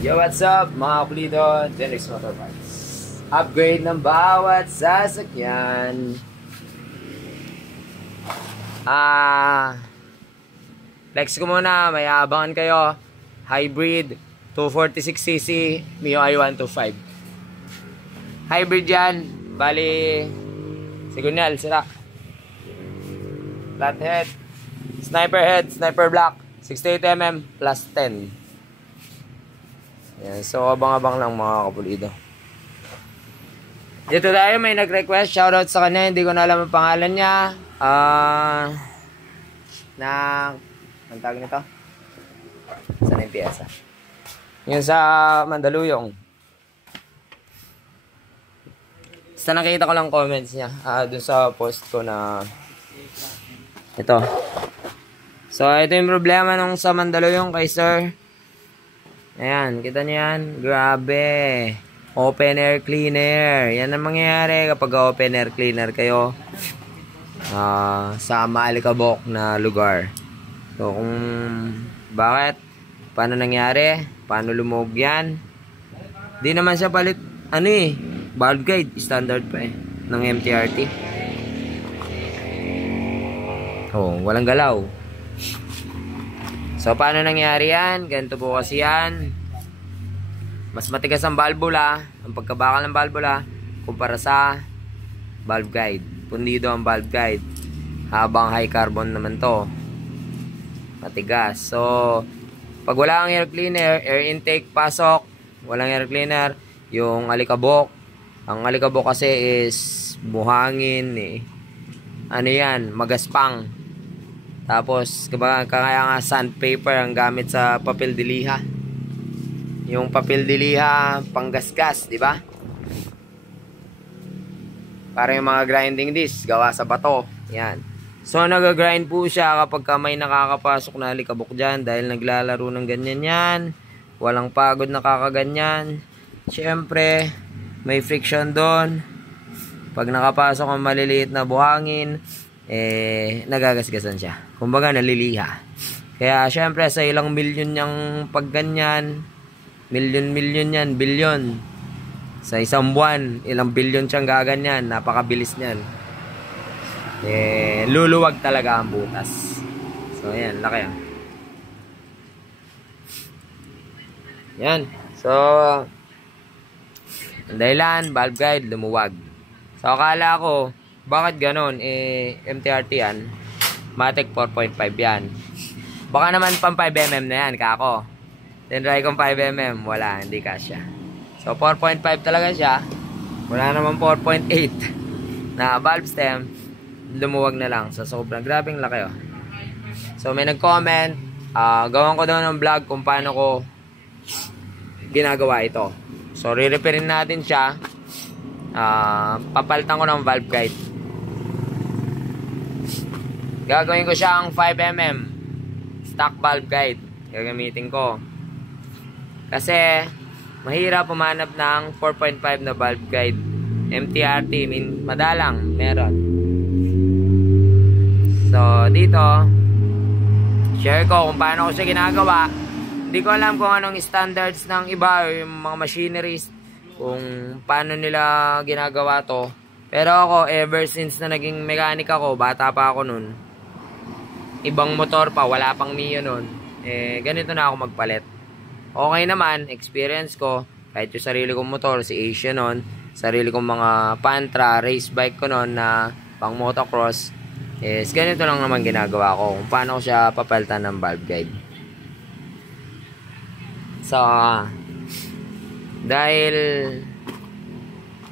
Yo, what's up mga kapulido? Denix Motorparts. Upgrade ng bawat sasakyan. Flex ko muna, may abangan kayo. Hybrid 246cc Mio i125. Hybrid yan. Bali, signal, sira. Flathead, sniper head, sniper block, 68mm plus 10. Yan, so abang-abang lang mga kapulido. Dito tayo, may nag-request. Shoutout sa kanya, hindi ko na alam ang pangalan niya. Ang tawag nito? Saan yung piyesa? Yung sa Mandaluyong. Basta nakita ko lang comments niya dun sa post ko na ito. So ito yung problema nung sa Mandaluyong kay sir. Ayan, kita niyo yan? Grabe. Open air cleaner. Yan ang mangyayari kapag open air cleaner kayo sa maalikabok na lugar. So kung bakit? Paano nangyari? Paano lumog yan? Di naman siya palit, valve guide. Standard pa ng MTRT. Oh, walang galaw. So, paano nangyari yan? Ganito po kasi yan. Mas matigas ang valvula, ang pagkabakal ng valvula, kumpara sa valve guide. Pundido ang valve guide. Habang high carbon naman to. Matigas. So, pag wala ang air cleaner, air intake, pasok, walang air cleaner, yung alikabok. Ang alikabok kasi is buhangin yan, magaspang. Tapos, kaya nga sandpaper ang gamit sa papel de liha. Yung papel de liha, panggasgas, di ba? Para yung mga grinding disc, gawa sa bato. Yan. So, nag-grind po siya kapag may nakakapasok na alikabok dyan dahil naglalaro ng ganyan yan. Walang pagod na kakaganyan. Siyempre, may friction doon. Pag nakapasok ang maliliit na buhangin, nagagasgasan siya. Kumbaga naliliha. Kaya syempre sa ilang milyon yung pagganyan, milyon yan, bilyon. Sa isang buwan, ilang bilyon siyang gaganyan. Napakabilis niyan. Luluwag talaga ang butas. So ayan, laki yan. Yan. So ang dahilan, valve guide, lumuwag. So akala ko, bakit ganon? MTRT yan. Matic 4.5 yan. Baka naman pang 5mm na yan, kako. Then try kong 5mm, wala, hindi kasya. So 4.5 talaga siya. Wala naman 4.8 na valve stem. Lumuwag na lang. So sobrang grabing laki. So may nag-comment, gawan ko daw ng vlog kung paano ko ginagawa ito. So re-repairin natin siya. Papalitan ko ng valve guide. Gagawin ko siyang 5mm stock valve guide. Gagamitin ko. Kasi mahirap pumanap ng 4.5 na valve guide. MTRT, madalang meron. So dito, share ko kung paano ko siya ginagawa. Hindi ko alam kung anong standards ng iba o yung mga machineries, kung paano nila ginagawa to. Pero ako, ever since na naging mechanic ako, bata pa ako nun, ibang motor pa, wala pang Mio nun, ganito na ako magpalit. Okay naman, experience ko, kahit yung sarili kong motor, si Asia nun, sarili kong mga Pantra, race bike ko nun na pang motocross, ganito lang naman ginagawa ko, kung paano ko siya papalitan ng valve guide. So, dahil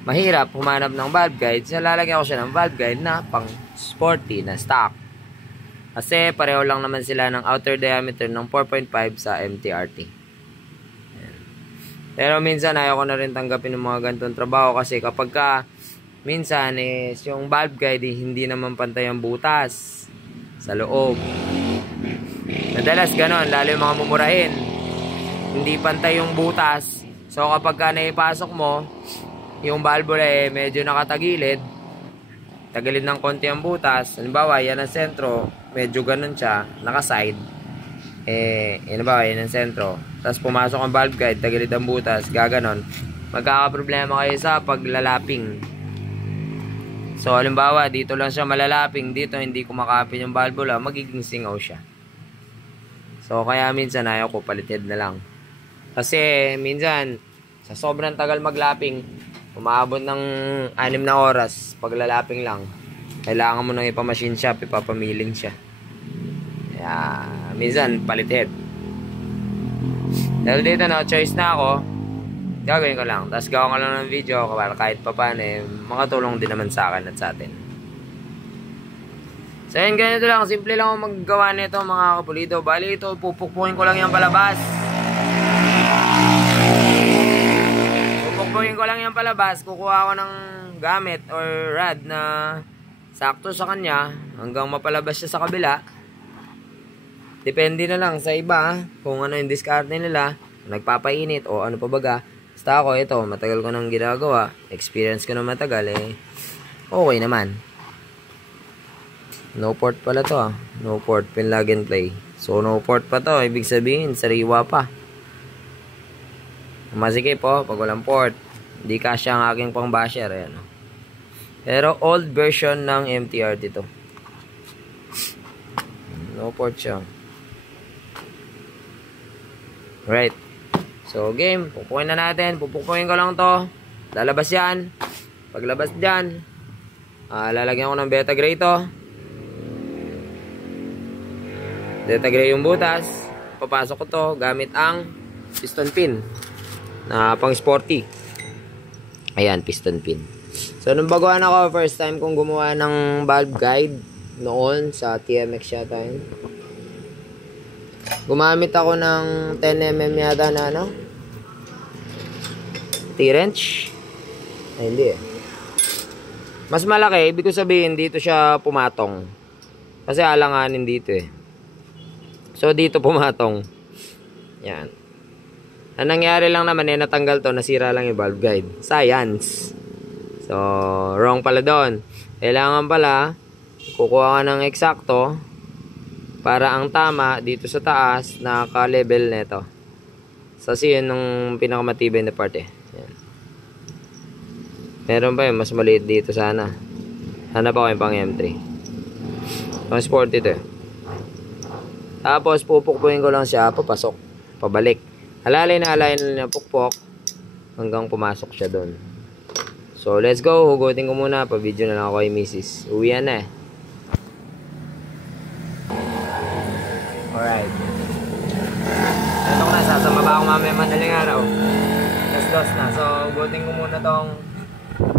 mahirap humanap ng valve guide, lalagyan ko siya ng valve guide na pang sporty na stock. Kasi pareho lang naman sila ng outer diameter ng 4.5 sa MTRT. Pero minsan ayaw ko na rin tanggapin ng mga ganitong trabaho kasi kapag minsan yung valve guide hindi naman pantay ang butas sa loob. Madalas ganon, lalo yung mga mumurahin. Hindi pantay yung butas. So kapag naipasok mo, yung valvula medyo nakatagilid, tagilid ng konti ang butas. Halimbawa, yan ang sentro, medyo ganun siya, nakaside. Halimbawa, yan ang sentro. tapos pumasok ang valve guide, tagilid ang butas, gaganon, magkakaproblema kayo sa paglalaping. So halimbawa dito lang siya malalaping, dito hindi kumakapit yung valvula, magiging singaw siya. So kaya minsan ayaw ko palited na lang. Kasi minsan sa sobrang tagal maglaping, umaabot ng 6 na oras paglalaping lang. Kailangan mo nang ipa-machine shop, ipapamiling siya. Kaya minsan palited. Dahil dito no, choice na ako, gagawin ko lang. Tapos gawa ko lang ng video para kahit pa paano makatulong din naman sa akin at sa atin. So yun, ganito lang. Simple lang ako maggawa nito mga kapulido. Bali ito, pupukpukin ko lang yan palabas. Pupukpukin ko lang yan palabas. Kukuha ko ng gamit or rod na sakto sa kanya hanggang mapalabas siya sa kabila. Depende na lang sa iba kung ano yung discard nila. Nagpapainit o ano pa baga. Basta ako ito, matagal ko nang ginagawa. Experience ko na matagal okay naman. No port pala to No port, pin plug and play. So no port pa to, ibig sabihin sariwa pa. Masikip pag walang port. Hindi kasya ang aking pang basher. Ayan. Pero old version ng MTR dito. No port siya. Right. So game, pupukin na natin. Pupukin ko lang to. Lalabas yan. Paglabas dyan, lalagyan ko ng beta gray to. Beta gray yung butas. Papasok ko to gamit ang piston pin na pang sporty. Ayan, piston pin. So nung baguhan ako, first time kong gumawa ng valve guide noon sa TMX yata yun. Gumamit ako ng 10mm yata na T-wrench. Ay, hindi mas malaki, ibig ko sabihin dito siya pumatong. Kasi alanganin dito So dito pumatong. Yan. Ang nangyari lang naman natanggal to, nasira lang yung valve guide. Science. So, wrong pala doon. Kailangan pala kukuha ka ng eksakto para ang tama dito sa taas naka-level nito. Kasi yun ang pinakamatibay na part Yan. Meron pa mas maliit dito sana. Hanap ako yung pang M3. Pang sport ito Tapos pupukpukin ko lang siya, papasok, pabalik. Alalay na pukpok hanggang pumasok siya doon. So let's go, hugutin ko muna, pa-video na lang ako kay Mrs. Uwian na Alright. Ito ko na, sasama pa ako mamaya madaling araw. Dos na. So hugutin ko muna tong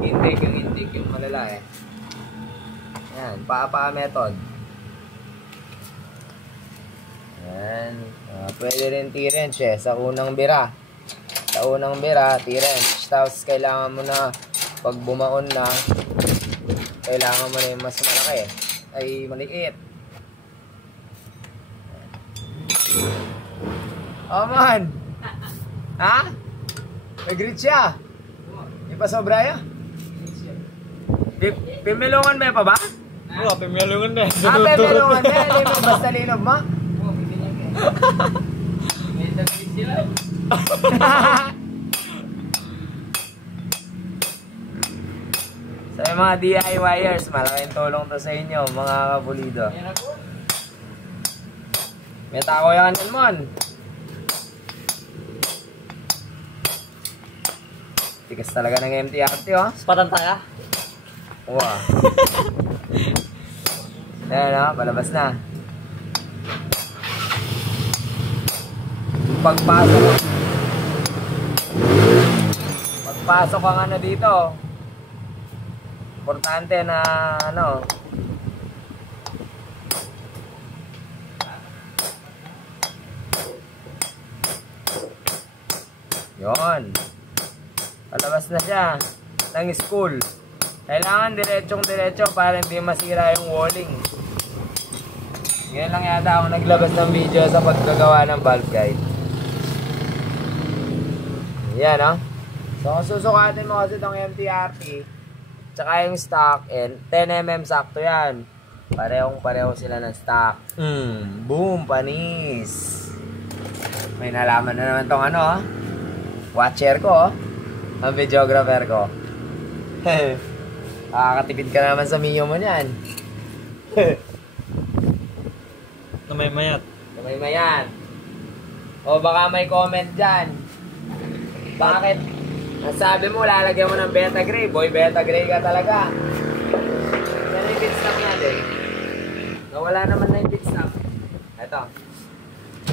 intake yung malala Yan, paa method. Yan. Pwede rin T-wrench sa unang bira. Sa unang bira, T-wrench. Tapos kailangan mo na pag bumaon na, kailangan mo na yung mas malaki ay maliit. Oh man! Ha? Nag-reach siya? Di pa sobra ya? Pimilungan mo pa ba? Oo, pimilungan na. Pimilungan na. Linog, basta linog mo? May taglit sila. So yung mga DIYers, malaking tulong to sa inyo mga kapulido. May tako yan mon. Tigas talaga ng MTRT Spatan tayo. Wow. Ayan palabas na. Pagpasok ka dito, importante na yon, palabas na siya ng spool. Kailangan diretso para hindi masira yung walling. Ngayon lang yata ako naglabas ng video sa paggagawa ng valve guide. Yan So kung susukatin mo kasi itong MTRT tsaka yung stock 10mm sakto yan. Pareho sila ng stock. Boom, panis. May nalaman na naman tong ano, watcher ko, ang videographer ko. Nakakatipid ka naman sa Mio mo niyan. Namay-mayat. Kamay-mayan. O baka may comment dyan. Bakit? Nasabi mo, lalagyan mo ng beta gray. Boy, beta gray ka talaga. Yan yung pit stop natin. Nawala naman na yung pit stop. Ito.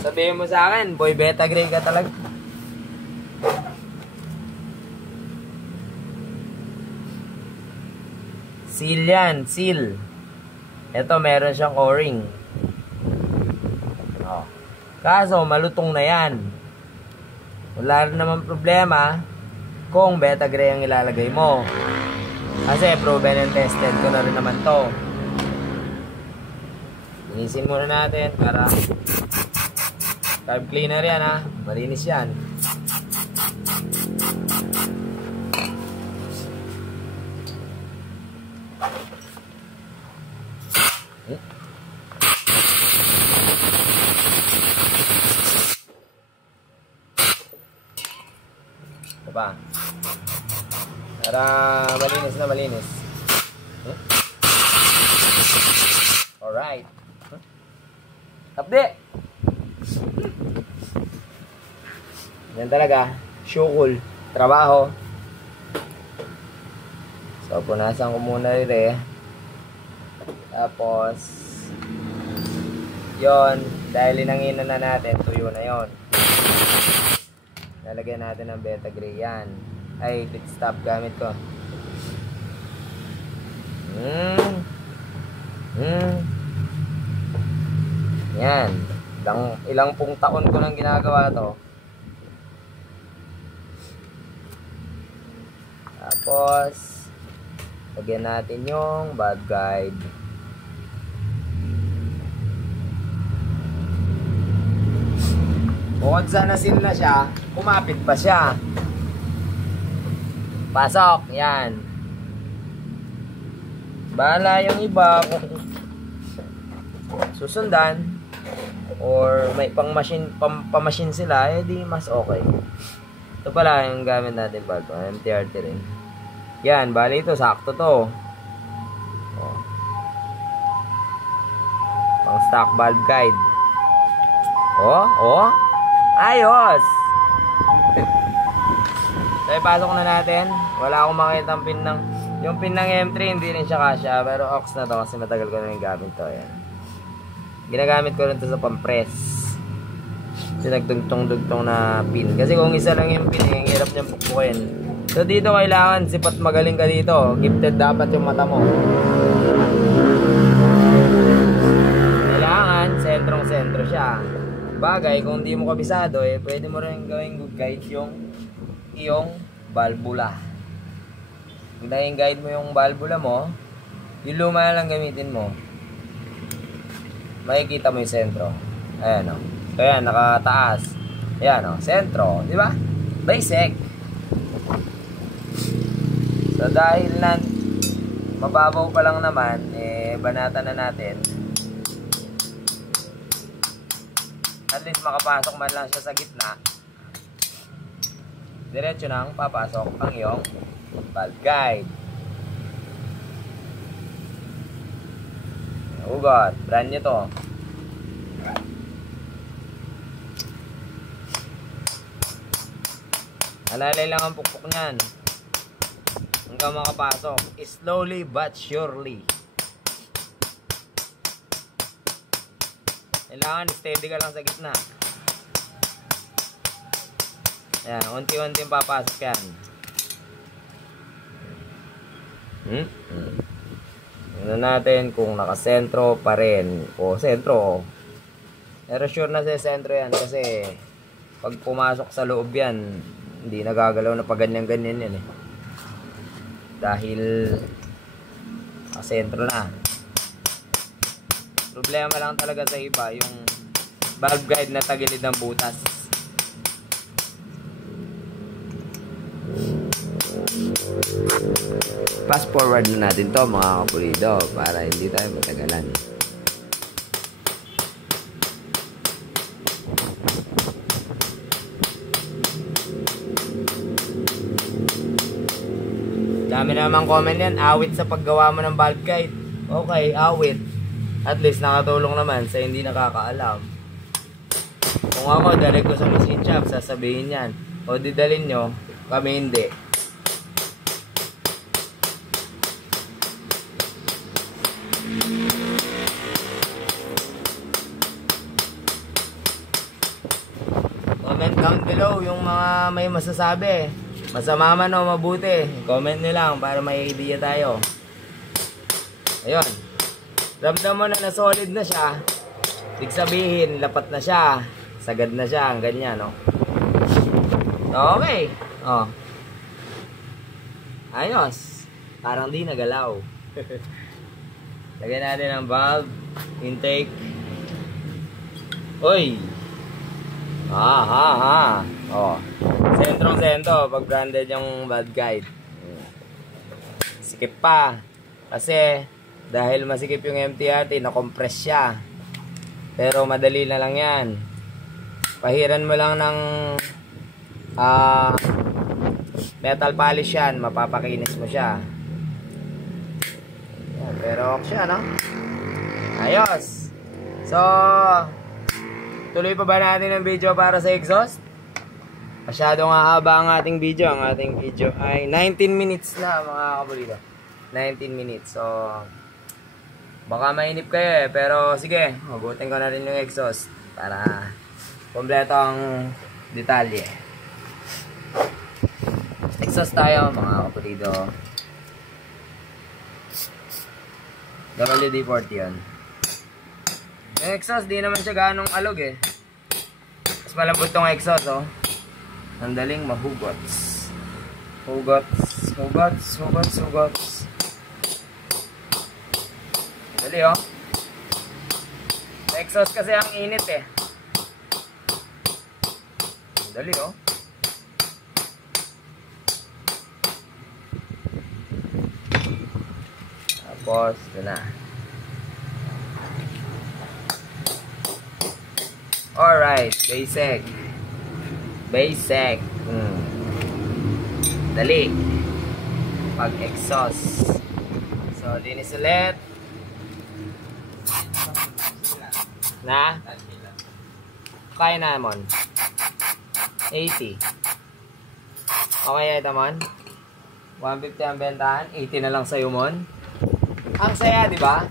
Sabihin mo sa akin, boy, beta gray ka talaga. Seal yan, seal. Ito, meron siyang o-ring. Oh. Kaso, malutong na yan. Wala rin naman problema kung beta gray ang ilalagay mo. Kasi, proven and tested ko na rin naman to. Linisin muna natin para carb cleaner yan ha. Malinis yan. Diba? Para malinis na malinis. Alright. Update! Yan talaga. Syukul. Trabaho. So, punasan ko muna rin eh. Tapos, yon dahil inanginan na natin, tuyo na yon. Lalagyan natin ng beta gray yan. Ay, pit stop gamit ko. Yan. Ilang pong taon ko nang ginagawa to. Tapos, lagyan natin yung valve guide. Bukod sa nasin na siya, kumapit pa siya. Pasok, yan. Bahala yung iba kung susundan or may pang-machine sila, eh di mas okay. Ito pala yung gamit natin bago, MTRT rin. Yan, bali ito, sakto to. Oh. Pang stock valve guide. Oh. Ayos! So, ipasok na natin. Wala akong makita ang pin ng... Yung pin ng M3, hindi rin siya kasya. Pero aux na to kasi matagal ko na yung gamit to. Ayan. Ginagamit ko rin to sa pampress. Kasi nagdugtong-dugtong na pin. Kasi kung isa lang yung pin, yung hirap niyang pukpukin. So, dito kailangan sipat magaling ka dito. Gifted dapat yung mata mo. Kailangan, sentrong-sentro siya. Bagay, kung hindi mo kabisado, eh, pwede mo rin gawing good guide yung iyong valvula. Kung dahil guide mo yung valvula mo, yung luma lang gamitin mo, makikita mo yung sentro. Ayan o. So, ayan, nakataas. Ayan o, sentro. Di ba? Basic. So, dahil na mababaw pa lang naman, eh, banatan na natin. At least makapasok man lang siya sa gitna. Diretso nang papasok ang iyong valve guide. Ugot, brand nyo to. Alalay lang ang pukpuk nyan hanggang makapasok. Slowly but surely. Kailangan steady ka lang sa gitna. Ayan, unti-unti yung papasok yan. Tingnan natin kung nakasentro pa rin. O, sentro. Pero sure na sa sentro yan kasi pag pumasok sa loob yan, hindi nagagalaw na pa ganyan-ganyan yan eh. Dahil nakasentro na. Problema lang talaga sa iba yung valve guide na tagilid ng butas. Fast forward na natin to mga kapulido para hindi tayo matagalan. Dami naman comment yan, awit sa paggawa mo ng valve guide. Okay, awit. At least nakatulong naman sa hindi nakakaalam. Kung ako, direct ko sa machine shop, sasabihin yan. O didalin nyo, kami hindi. Comment down below yung mga may masasabi. Masama man o mabuti. Comment nyo lang para may idea tayo. Ayun. Ramdam mo na solid na siya. Ibig sabihin, lapat na siya. Sagad na siya. Ang ganyan, no? Okay. Oh. Ayos. Parang di nagalaw. Lagyan natin ang valve. Intake. Uy! Oh. Sentrong-sentro pag branded yung valve guide. Sikip pa. Kasi dahil masikip yung MTRT, na-compress siya. Pero madali na lang yan. Pahiran mo lang ng metal polish yan. Mapapakinis mo siya. Pero okay siya, no? Ayos. So, tuloy pa ba natin ang video para sa exhaust? Masyadong haba ang ating video. Ang ating video ay 19 minutes na, mga kabulida. 19 minutes. So, baka mainip kayo eh. Pero sige, mabutin ko na rin yung exhaust para kompleto ang detalye. Exhaust tayo, mga kapulido. WD-40 yun. Yung exhaust, di naman siya ganong alog eh. Mas malambot tong exhaust, oh. Sandaling mahugots. Hugots. Dali, oh. Sa exhaust kasi ang init eh. Dali, oh. Tapos, ito na. Alright, basic. Dali. Pag-exhaust. So, linis ulit. Na? Kaya na, Mon. 80. Okay, ito, Mon. 150 ang bentahan. 80 na lang sa'yo, Mon. Ang saya, di ba?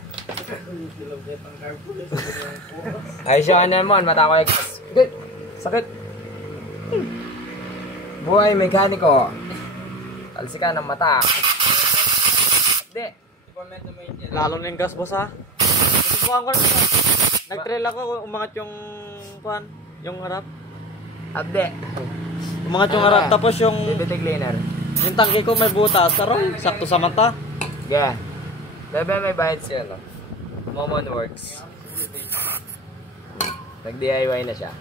Ay, siya ka Mon. Mata ko exhaust. Sakit. Buhay mekaniko. Talsika ng mata. Hindi. Lalo na yung gas, boss, ha? Susubukan ko na. Nag-trail ako, umangat yung kuhan, yung harap. Abde. Umangat yung harap, tapos yung DBT cleaner. yung tangke ko may butas. Aroy, sakto sa mata. Yeah. Bebe may bayad siya, no? Momon Works. Nag-DIY na siya.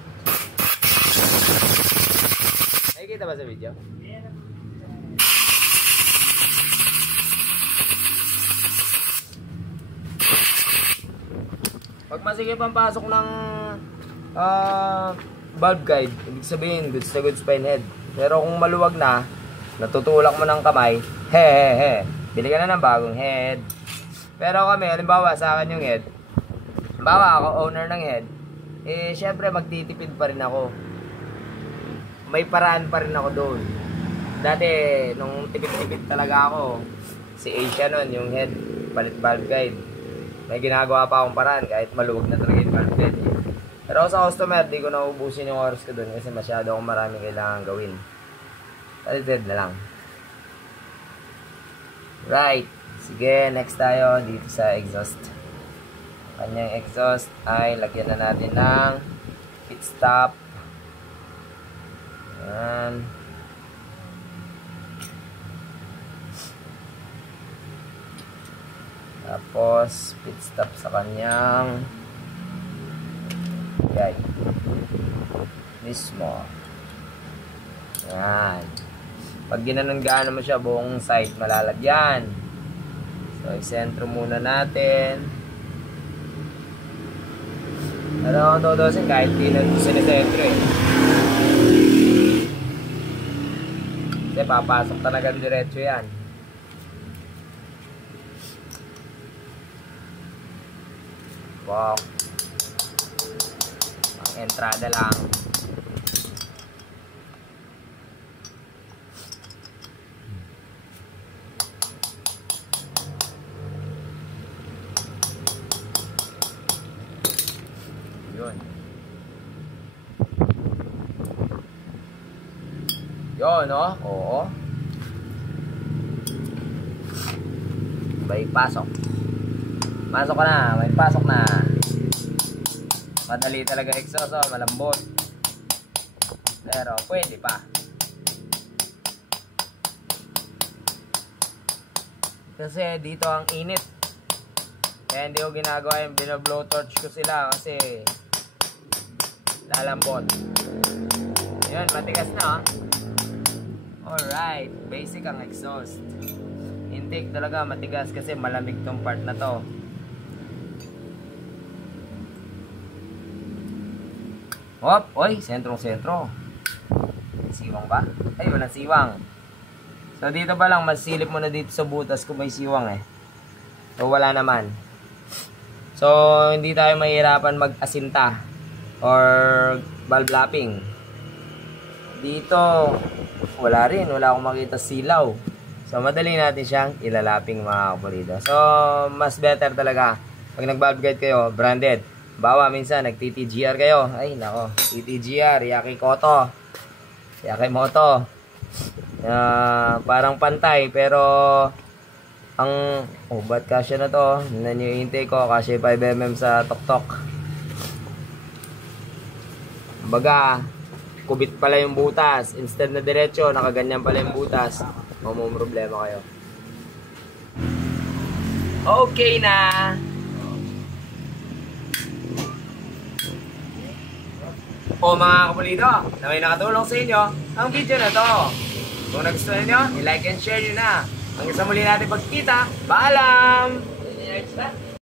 Nakikita ba sa video? Pag masigip ang pasok ng valve guide, ibig sabihin goods na goods pa in head. Pero kung maluwag na, natutulak mo ng kamay, bili ka na ng bagong head. Pero kami, halimbawa sa akin yung head, halimbawa ako owner ng head, eh syempre magtitipid pa rin ako. May paraan pa rin ako doon. Dati, nung tipid-tipid talaga ako, si Asia nun, yung head, palit valve guide. May ginagawa pa akong paraan kahit maluwag na talaga yung valve guide. Pero sa customer, di ko naubusin yung oras ko doon kasi masyado akong maraming kailangan gawin. Palited na lang. Right. Sige, next tayo dito sa exhaust. Kanyang exhaust ay lagyan na natin ng pit stop. Ayan. Tapos pit stop sa kanyang guide mismo. Ayan. Pag ginanon-gaano mo siya, buong side malalagyan. So, isentro muna natin. Pero kung tutusin, kahit di na sinisentro eh. Kasi papasok talaga diretso yan. Bok. Ang entrada lang. Yun. Yun, no? Oo. May pasok. Pasok ka na. May pasok na. Madali talaga exhaust, oh. Malambot. Pero, pwede pa. Kasi dito ang init. Kaya hindi ko ginagawa yung bino-blowtorch ko sila kasi lalambot. Yun, matigas na, oh. Alright, basic ang exhaust. Intake talaga matigas kasi malamig tong part na to. Hop, oy, sentrong-sentro. Siwang ba? Ay, walang siwang. So dito pa lang, masilip mo na dito sa butas kung may siwang eh. So wala naman. So hindi tayo mahirapan mag-asinta or valve lapping. Dito, wala rin. Wala akong makita silaw. So, madali natin siyang ilalaping mga kapulido. So, mas better talaga pag nag-valve guide kayo, branded. Bawa, minsan, nag-TTGR kayo. Ay, nako. TTGR, Yakimoto. Yakimoto. Parang pantay, pero ang, ba't kasya na to? Nan yung intake ko, kasya 5mm sa tok-tok. Baga, kubit pala yung butas. Instead na diretso, nakaganyan pala yung butas. May problema kayo. Okay na. O mga kapulido, na may nakatulong sa inyo ang video na to. Kung nagustuhan nyo, i-like and share nyo na. Hanggang sa muli natin pagkita, paalam!